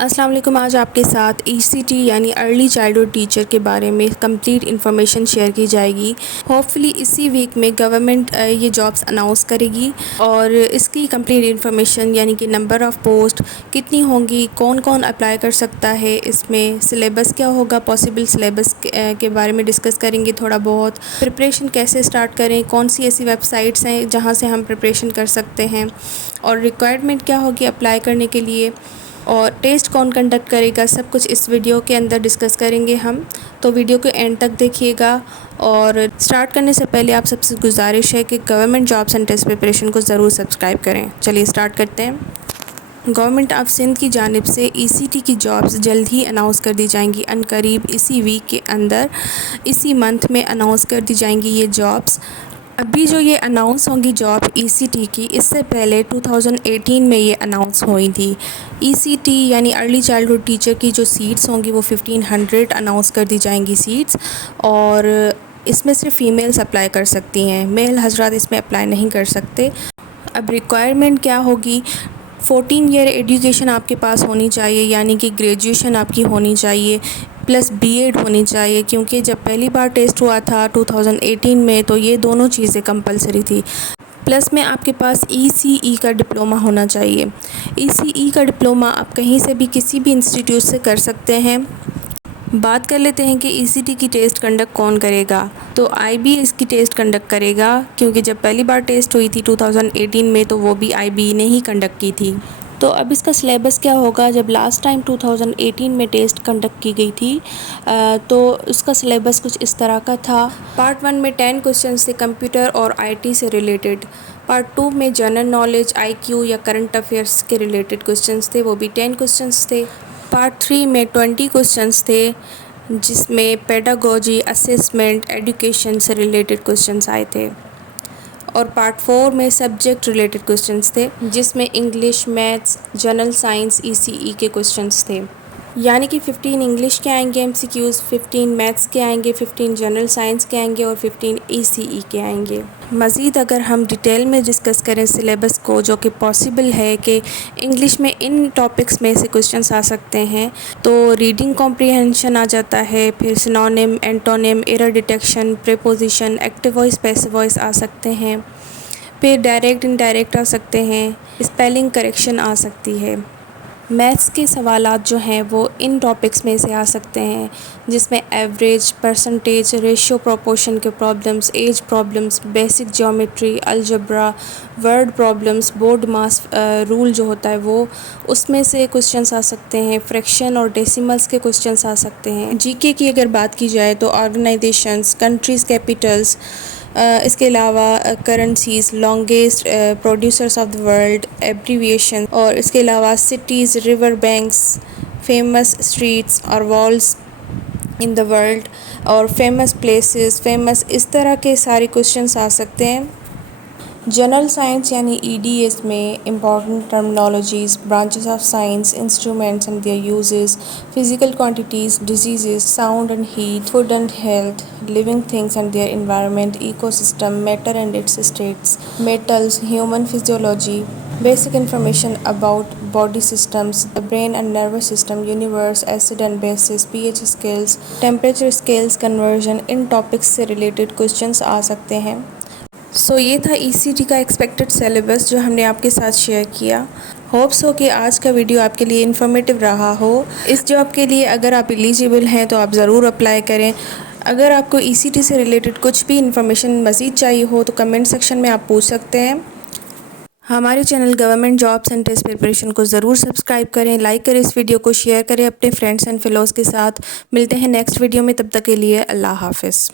अस्सलाम वालेकुम। आज आपके साथ ईसीटी यानी अर्ली चाइल्डहुड टीचर के बारे में कंप्लीट इन्फॉर्मेशन शेयर की जाएगी। होपफुली इसी वीक में गवर्नमेंट ये जॉब्स अनाउंस करेगी और इसकी कंप्लीट इन्फॉर्मेशन यानी कि नंबर ऑफ़ पोस्ट कितनी होंगी, कौन कौन अप्लाई कर सकता है, इसमें सिलेबस क्या होगा, पॉसिबल सिलेबस के बारे में डिस्कस करेंगे। थोड़ा बहुत प्रिपरेशन कैसे स्टार्ट करें, कौन सी ऐसी वेबसाइट्स हैं जहाँ से हम प्रिपरेशन कर सकते हैं और रिक्वायरमेंट क्या होगी अप्लाई करने के लिए, और टेस्ट कौन कंडक्ट करेगा, सब कुछ इस वीडियो के अंदर डिस्कस करेंगे हम। तो वीडियो को एंड तक देखिएगा। और स्टार्ट करने से पहले आप सबसे गुजारिश है कि government jobs and test preparation को ज़रूर सब्सक्राइब करें। चलिए स्टार्ट करते हैं। गवर्नमेंट ऑफ सिंध की जानिब से ईसीटी की जॉब्स जल्द ही अनाउंस कर दी जाएंगी। अनकरीब इसी वीक के अंदर, इसी मंथ में अनाउंस कर दी जाएंगी ये जॉब्स। अभी जो ये अनाउंस होंगी जॉब ईसीटी की, इससे पहले 2018 में ये अनाउंस हुई थी। ईसीटी यानी अर्ली चाइल्डहुड टीचर की जो सीट्स होंगी वो 1500 अनाउंस कर दी जाएंगी सीट्स, और इसमें सिर्फ फ़ीमेल्स अप्लाई कर सकती हैं, मेल हजरात इसमें अप्लाई नहीं कर सकते। अब रिक्वायरमेंट क्या होगी? 14 ईयर एजुकेशन आपके पास होनी चाहिए, यानी कि ग्रेजुएशन आपकी होनी चाहिए प्लस बीएड होनी चाहिए, क्योंकि जब पहली बार टेस्ट हुआ था 2018 में तो ये दोनों चीज़ें कंपलसरी थी। प्लस में आपके पास ईसीई का डिप्लोमा होना चाहिए। ईसीई का डिप्लोमा आप कहीं से भी किसी भी इंस्टीट्यूट से कर सकते हैं। बात कर लेते हैं कि ईसीटी की टेस्ट कंडक्ट कौन करेगा। तो आईबी इसकी टेस्ट कंडक्ट करेगा, क्योंकि जब पहली बार टेस्ट हुई थी 2018 में तो वो भी आईबी ने ही कंडक्ट की थी। तो अब इसका सिलेबस क्या होगा? जब लास्ट टाइम 2018 में टेस्ट कंडक्ट की गई थी तो उसका सिलेबस कुछ इस तरह का था। पार्ट 1 में 10 क्वेश्चंस थे कंप्यूटर और आईटी से रिलेटेड। पार्ट 2 में जनरल नॉलेज, आईक्यू या करंट अफेयर्स के रिलेटेड क्वेश्चंस थे, वो भी 10 क्वेश्चंस थे। पार्ट 3 में 20 क्वेश्चंस थे, जिसमें पेडागोजी, असेसमेंट, एजुकेशन से रिलेटेड क्वेश्चंस आए थे। और पार्ट 4 में सब्जेक्ट रिलेटेड क्वेश्चंस थे, जिसमें English, maths, general science, ECE के क्वेश्चंस थे। यानी कि 15 इंग्लिश के आएंगे एमसीक्यूज़, 15 मैथ्स के आएंगे, 15 जनरल साइंस के आएंगे और 15 ईसीई के आएंगे। मज़ीद अगर हम डिटेल में डिस्कस करें सिलेबस को, जो कि पॉसिबल है कि इंग्लिश में इन टॉपिक्स में से क्वेश्चंस आ सकते हैं, तो रीडिंग कॉम्प्रिहेंशन आ जाता है, फिर synonym, antonym, error detection, preposition, active voice, passive voice आ सकते हैं, फिर डायरेक्ट इनडायरेक्ट आ सकते हैं, स्पेलिंग करेक्शन आ सकती है। मैथ्स के सवालात जो हैं वो इन टॉपिक्स में से आ सकते हैं, जिसमें एवरेज, परसेंटेज, रेशियो, प्रोपोर्शन के problems, age problems, basic geometry, algebra, word problems, BODMAS rule जो होता है वो, उसमें से क्वेश्चंस आ सकते हैं। फ्रैक्शन और डेसिमल्स के क्वेश्चंस आ सकते हैं। जीके की अगर बात की जाए तो ऑर्गेनाइजेशंस, कंट्रीज़, कैपिटल्स, इसके अलावा currencies, longest producers of the world, abbreviation, और इसके अलावा cities, river banks, famous streets और वॉल्स इन द वर्ल्ड, और फेमस प्लेसेस, फेमस, इस तरह के सारे क्वेश्चंस आ सकते हैं। जनरल साइंस यानी ईडीएस में important terminologies, branches of science, instruments and there uses, physical quantities, diseases, sound and heat, food and health, living things and their environment, ecosystem, matter and it's states, metals, human physiology, basic information about body systems, the brain and nervous system, universe, acid and bases, pH scales, temperature scales, conversion, in topics से related questions आ सकते हैं। सो ये था ECT का expected syllabus जो हमने आपके साथ शेयर किया। होप्स हो कि आज का वीडियो आपके लिए इन्फॉर्मेटिव रहा हो। इस जॉब के लिए अगर आप एलिजिबल हैं तो आप ज़रूर अप्लाई करें। अगर आपको ईसीटी से रिलेटेड कुछ भी इन्फॉर्मेशन मज़ीद चाहिए हो तो कमेंट सेक्शन में आप पूछ सकते हैं। हमारे channel government jobs and test preparation को ज़रूर सब्सक्राइब करें, लाइक करें, इस वीडियो को शेयर करें अपने फ्रेंड्स एंड फेलोज़ के साथ। मिलते हैं नेक्स्ट वीडियो में, तब तक के लिए अल्लाह हाफ़िज़।